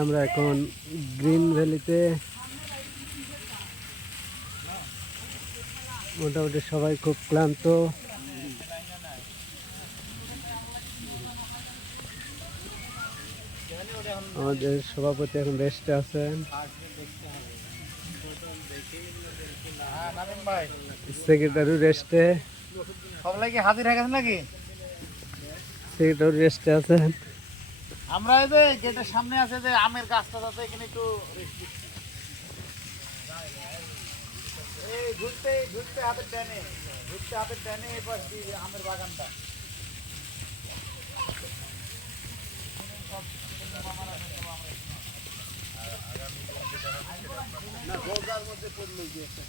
আমরা এখন গ্রিন ভ্যালিতে মোটামুটি সবাই খুব ক্লান্ত। আমাদের সভাপতি এখন রেস্টে আছেন, সেক্রেটারি রেস্টে। সবাই কি হাজির হয়ে গেছে নাকি? সেক্রেটারি রেস্টে আছেন। আমরা এই যে গেটের সামনে আছে যে আমের গাছটা আছে, এখানে একটু এই ঘুরতে ঘুরতে হাতের ডানে এবার আমের বাগানটা। না গোলদার মধ্যে পড়লো গিয়েছে।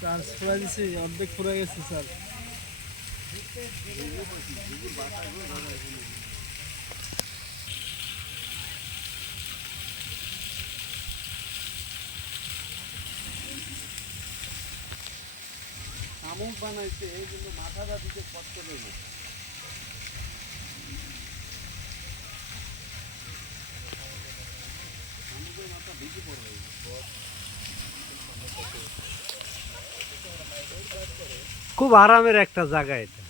চার্জ ফুরাই দিছি, অর্ধেক ফুরাই গেছে স্যার। শামুক বানাইছে এই জন্য মাথাটা দিকে কট করে না। শামুকের মাথা বেশি বড় হয়েছে। খুব আরামের একটা জায়গা এটা।